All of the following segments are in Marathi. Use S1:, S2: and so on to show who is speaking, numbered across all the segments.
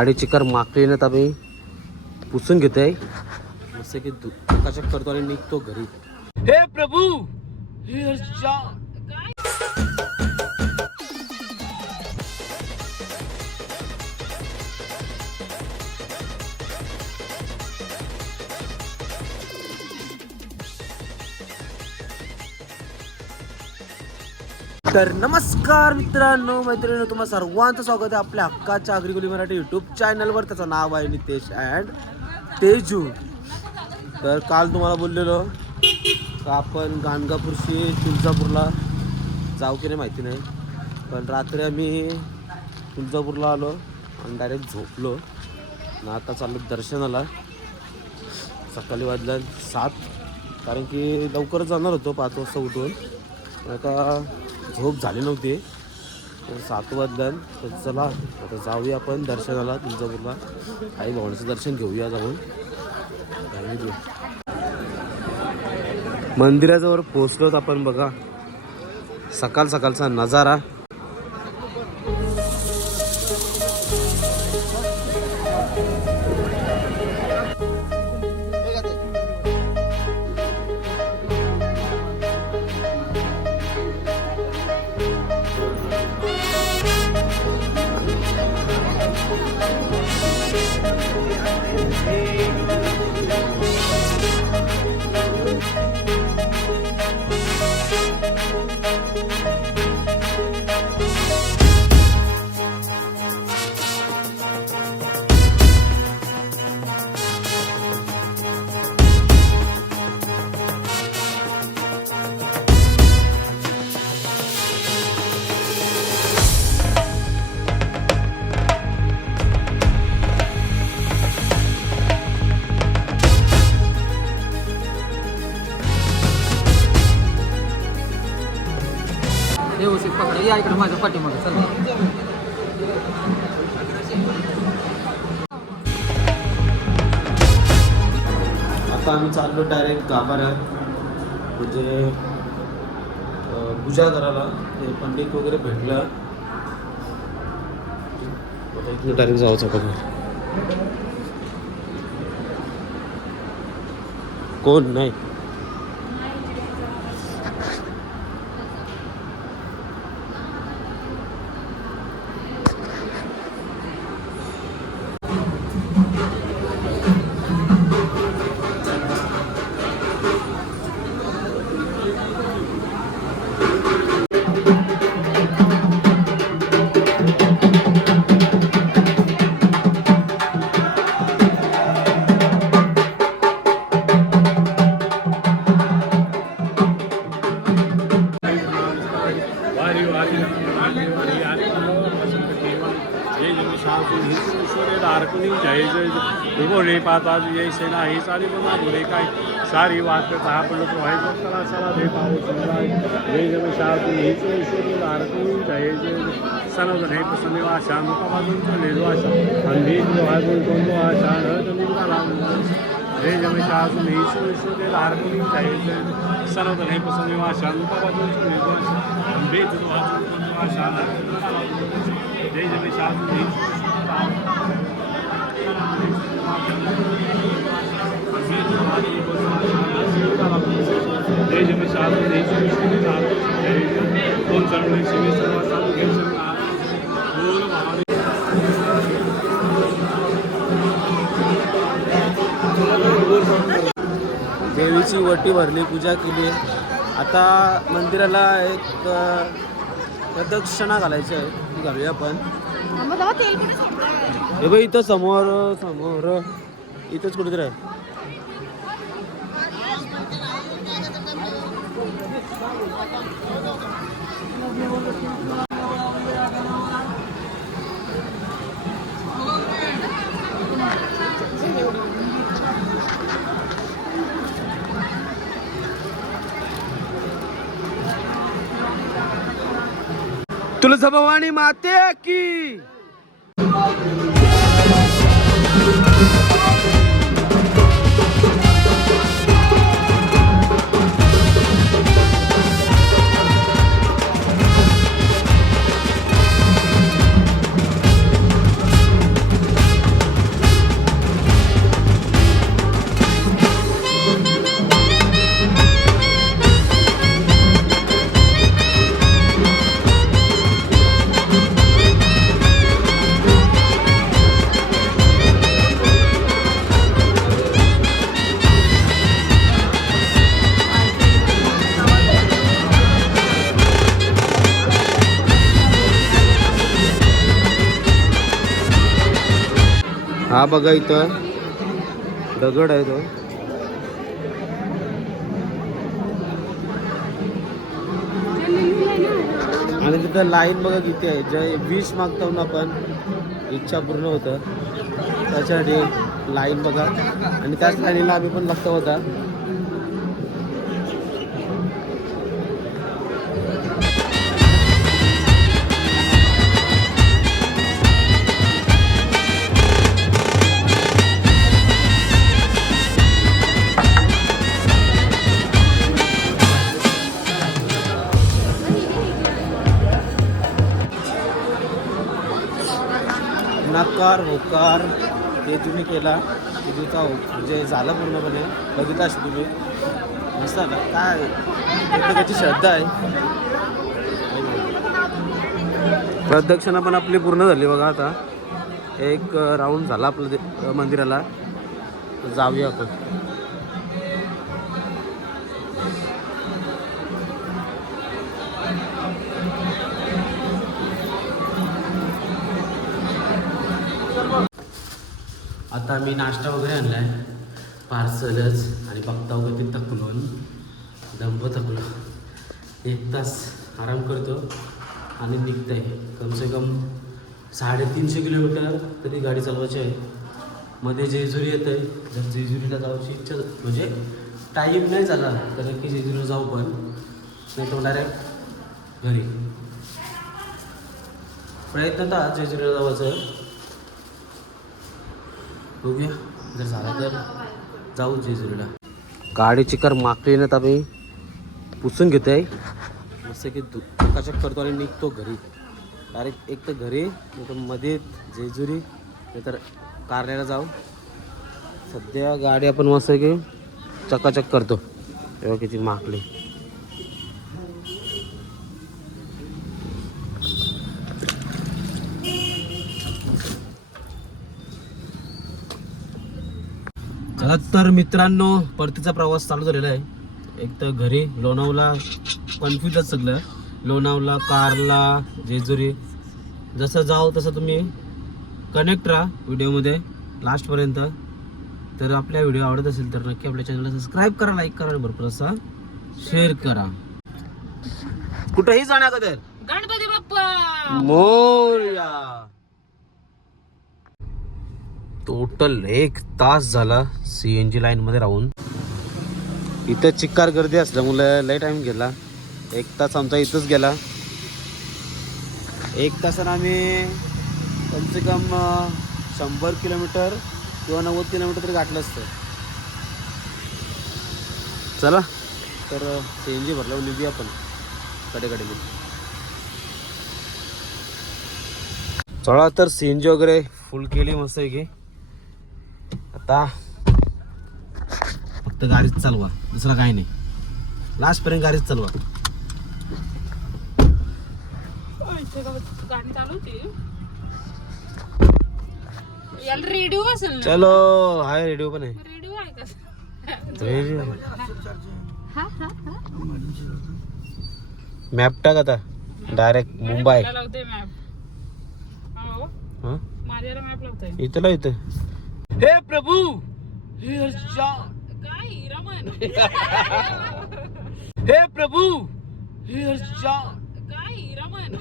S1: गाडी चिकर माकलीने तर आम्ही. पुसून घेतोय. जसं की दुकाचक करतो आणि निघतो घरी. हे प्रभू तर नमस्कार मित्रांनो मैत्रिणी तुम्हाला सर्वांचं स्वागत आहे आपल्या हक्काच्या अग्रिगुली मराठी यूट्यूब चॅनलवर त्याचं नाव आहे नितेश अँड तेजू. तर काल तुम्हाला बोललेलो का आपण गाणगापूरशी तुळजापूरला जाऊ की नाही माहिती नाही. पण रात्री आम्ही तुळजापूरला आलो आणि डायरेक्ट झोपलो. ना आता चाललो दर्शनाला. सकाळी वाजल्या सात. कारण की लवकरच जाणार होतो पाच वाजता उठून. आता झोप झाली नव्हती. तर सात वाजल्यान तर चला आता जाऊया आपण दर्शनाला तुळजापूरला. आई भावांचं दर्शन घेऊया जाऊन मंदिराजवळ पोचलोत आपण बघा. सकाळ सकाळचा नजारा.
S2: व्यवस्थित पकडा. या इकडे माझ्या पाठीमागे. चल.
S1: आता आम्ही चाललो डायरेक्ट गाभाऱ्यात. म्हणजे अं, पूजा करायला ते पंडित वगैरे भेटलं आता डायरेक्ट जायचं बघा. कोण? नाही.
S3: ईश्वरे दारकुनी जय जय भुवने ये जय सेना ही सारी बना बोले काय? सारी वाक्य दहा पण तो आहे भक्ताला सला दे पाव सुंदराय जय जय हेच ईश्वर दारकुनी जय जय सनोदन हे प्रसन्न आशा मुखापासून चले जो आशा अंधी जो आहे बोल कोण तो आशा न जमीन लावून जय जय शासुन ईश्वरे दारकुनी जय सनोदन हे प्रसन्न आशा मुखापासून चले जो आशा बेच दो हाथ को
S1: देवीची वटी भरली पूजा केली. आता मंदिराला एक प्रदक्षिणा घालायची आहे. घालूया आपण. हे बघ इथं समोर समोर इथंच कुठेतरी आहे. तुळजाभवानी माते की। हा बघा इथं. दगड आहे तो. आणि तिथं लाईन बघा किती आहे. जे विष मागतो ना आपण इच्छा पूर्ण होतं. त्याच्यासाठी लाईन बघा. आणि त्याच लाईनीला आम्ही पण लागतो होता. नकार हे ते तुम्ही केला. तुझा म्हणजे झालं पूर्णपणे. बघित असेल तुम्ही. मस्त आलं काय? प्रत्येकाची श्रद्धा आहे. प्रदक्षिणा पण आपली पूर्ण झाली बघा आता. एक राऊंड झाला आपलं ते- मंदिराला. जाऊया आपण. आता मी नाश्ता वगैरे आणला आहे पार्सलच आणि बघता वगैरे ते थकलोन. दंब थकलो. एक तास आराम करतो आणि निघत आहे कमसे कम साडेतीनशे किलोमीटर तरी गाडी चालवायची आहे. मध्ये जेजुरी येत आहे जर जेजुरीला जायची इच्छा म्हणजे टाईम नाही झाला तर नक्की जेजुरीला जाऊ पण. नाही तो डायरेक्ट घरी. प्रयत्न तर जेजुरीला जावायचं. बघूया. जर झाला तर जाऊ जेजुरीला. गाडीची कार माकलीनं तर आम्ही. पुसून घेतो आहे मस्त की दुकाचक करतो आणि निघतो घरी. डायरेक्ट एक तर घरी नाही तर मध्ये जेजुरी नाही तर कारण्याला जाऊ. सध्या गाडी आपण मस्त की चकाचक करतो. तेव्हा किती माकली चला तर मित्रांनो परतीचा प्रवास चालू झालेला आहे. एक तर घरी लोणावला कन्फ्युजच सगळं. लोणावला कारला जेजुरी. जसं जाऊ तसं तुम्ही कनेक्ट राहा व्हिडिओमध्ये लास्टपर्यंत. तर आपल्या व्हिडिओ आवडत असेल तर नक्की आपल्या चॅनलला सबस्क्राईब करा लाईक करा आणि भरपूर असा शेअर करा. कुठंही जाण्या
S4: गणपती बाप्पा!
S1: मोर्या! टोटल एक तास झाला सी एन जी लाईनमध्ये राहून. इथं चिक्कार गर्दी असल्यामुळे लय टाईम गेला. एक तास आमचा इथंच गेला. एक तासानं आम्ही कमसे कम शंभर किलोमीटर किंवा नव्वद किलोमीटर तरी गाठलं असतं. चला तर सी एन जी भरल्यावर निघूया आपण. कडेकडे चला तर सी एन जी वगैरे फुल केली मस्त आहे की. आता फक्त गाडीच चालवा दुसरा काही नाही. लास्टपर्यंत गाडीच चालवा.
S4: रेडिओ असेल
S1: चलो हाय रेडिओ पण आहे.
S4: रेडिओ आहे का?
S1: मॅप टाक आता. डायरेक्ट मुंबई.
S4: मॅप
S1: इथं लाव इथं. हे प्रभू हे
S4: काय? रमन
S1: हे प्रभू हे
S4: काय? रमन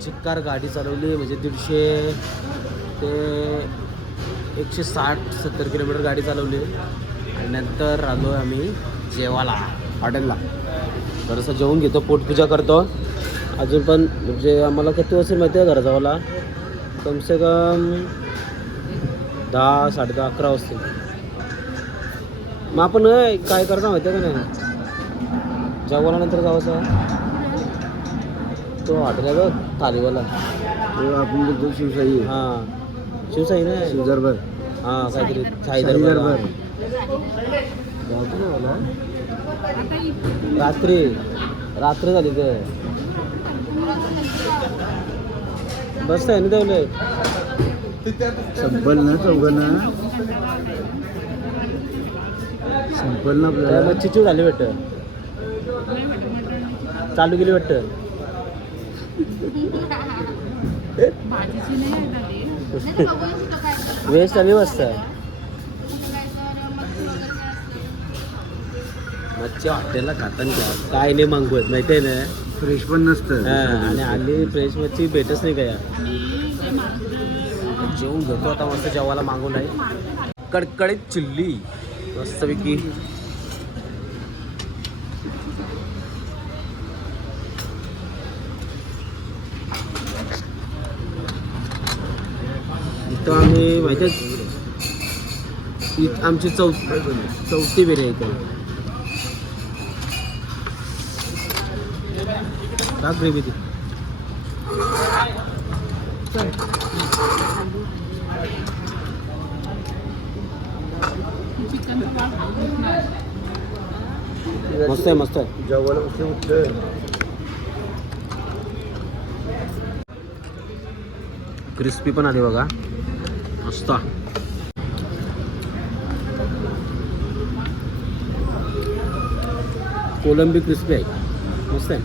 S1: चिक्कार गाडी चालवली म्हणजे दीडशे ते एकशे साठ सत्तर किलोमीटर गाडी चालवली. आणि नंतर आलो आम्ही जेवाला हॉटेलला. थोडंसं जेवून घेतो पोटपूजा करतो. अजून पण म्हणजे आम्हाला किती वाजता माहिती आहे घरा जावाला कमसे कम दहा साडे दहा अकरा वाजता मग आपण काय करतो माहिती आहे का नाही? जेवणानंतर जावंसं तो हॉटेल आहे बघ थालीवाला.
S5: आपण बोलतो शिवशाही.
S1: हां. शिवसाई ना
S5: शिवदरबार.
S1: हां काहीतरी साई दरबार. रात्री. रात्र झाली ते. बस आहे ना तेवढे?
S5: संपल ना चौघांना. संपल ना आपल्याला.
S1: मग चिचू झाली वाटत. चालू केली वाटत.
S4: माझीची नाही आहे ना ती.
S1: वेस्ट आली मस्त मच्छी हॉटेलला खाताना काय नाही मागवत माहिती आहे ना?
S5: फ्रेश पण नसतं.
S1: हा, आणि हल्ली फ्रेश मच्छी भेटच नाही का या जेवून घेतो. आता मस्त जेवायला मागवलं आहे. कडकडीत चिल्ली. मस्तपैकी. इथं आम्ही माहिती आहे? इथं आमची चौ चौथी बेरी आहे इथं. का ग्रेव्ही ती. मस्त आहे मस्त आहे. क्रिस्पी पण आली बघा. मस्त. कोलंबी क्रिस्पी आहे. मस्त आहे.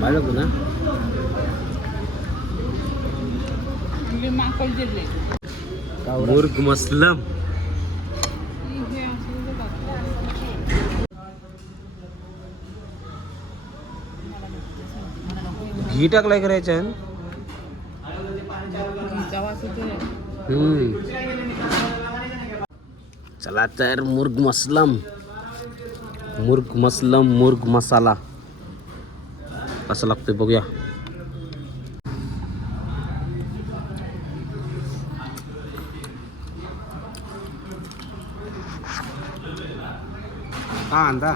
S1: बाहेर ना?
S4: माकड जिल्हे
S1: मुर्ग मसलम। घी टाकलाय
S4: करायचं
S1: हम्म. चला तर मुर्ग मसलम. मुर्ग मसलम मुर्ग मसाला. असं लागतंय बघूया. हा अंदा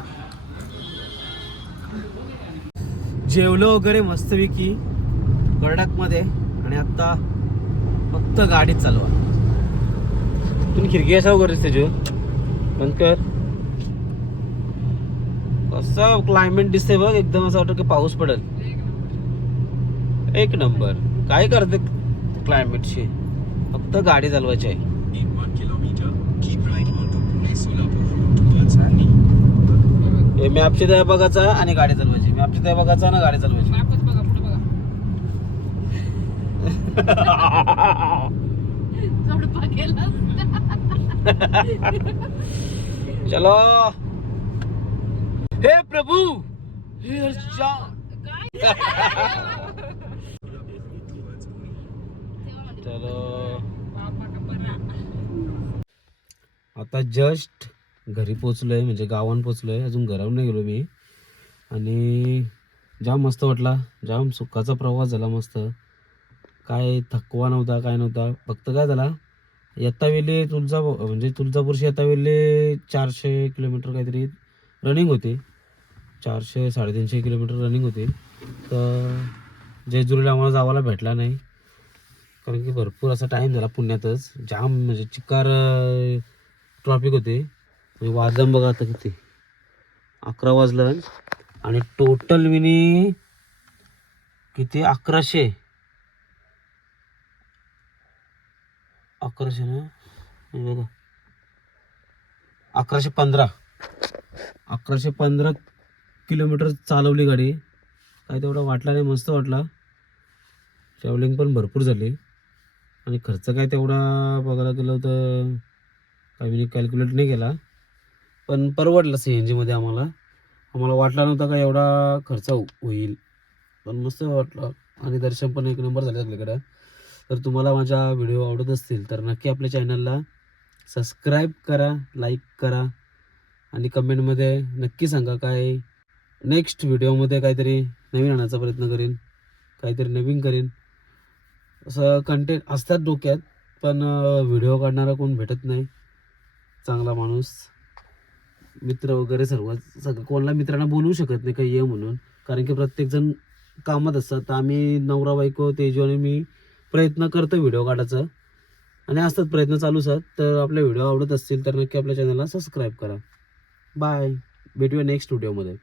S1: जेवलो वगैरे मस्तपैकी मध्ये आणि आता फक्त गाडीत चालवा तुम्ही खिडकी असा वगैरे त्याची बंद कर. कसं क्लायमेट दिसतंय बघ एकदम असं वाटतं की पाऊस पडेल. एक नंबर. काय करते क्लायमेटशी फक्त गाडी चालवायची आहे. हे मॅपची त्या बघायचा आणि गाडी चालवायची. मॅपची त्या बघायचा आणि गाडी चालवायची.
S4: मापच बघा पुढे बघा. थोडं बघेल
S1: चलो. हे प्रभु हे. चलो. आता जस्ट घरी पोचलोय म्हणजे गावात पोचलोय अजून घरावर नाही गेलो मी. आणि जाम मस्त वाटला जाम सुखाचा प्रवास झाला मस्त. काय थकवा नव्हता काय नव्हता. फक्त काय झाला येता वेळी तुळजा म्हणजे तुळजापूरशी येता वेळी चारशे किलोमीटर काहीतरी रनिंग होती. चारशे साडेतीनशे किलोमीटर रनिंग होती. तर जेजुरीला आम्हाला जावायला भेटला नाही. कारण की भरपूर असा टाईम झाला पुण्यातच. जाम म्हणजे चिकार ट्रॉफिक होते. म्हणजे वाजलं बघा आता किती. अकरा वाजलं आणि टोटल मिनी किती? अकराशे. अकराशे ना? बघा. अकराशे पंधरा. अकराशे पंधरा किलोमीटर चालवली गाडी. काय तेवढा वाटला नाही मस्त वाटला. ट्रॅव्हलिंग पण भरपूर झाली. आणि खर्च काय तेवढा बघायला गेलं तर काय मी कॅल्क्युलेट नाही केला. पण परवडलं सी एन जीमध्ये आम्हाला. आम्हाला वाटला नव्हता का एवढा खर्च होईल. पण मस्त वाटलं. आणि दर्शन पण एक नंबर झाले आपल्याकडं. तर तुम्हाला माझ्या व्हिडिओ आवडत असतील तर नक्की आपल्या चॅनलला सबस्क्राईब करा लाईक करा. आणि कमेंटमध्ये नक्की सांगा काय नेक्स्ट व्हिडिओमध्ये काहीतरी नवीन आणायचा प्रयत्न करेन काहीतरी नवीन करेन. असं कंटेंट असतात डोक्यात पण व्हिडिओ काढणारा कोण भेटत नाही. चांगला माणूस. मित्र वगैरे सर्व सगळं कोणाला मित्रांना बोलवू शकत नाही काही ये म्हणून. कारण की प्रत्येकजण कामात असतात. तर आम्ही नवरा बायको तेजू आणि मी प्रयत्न करतो व्हिडिओ काढायचा. आणि असतात प्रयत्न चालू असतात. तर आपले व्हिडिओ आवडत असतील तर नक्की आपल्या चॅनलला सबस्क्राईब करा. बाय भेटूया नेक्स्ट व्हिडिओमध्ये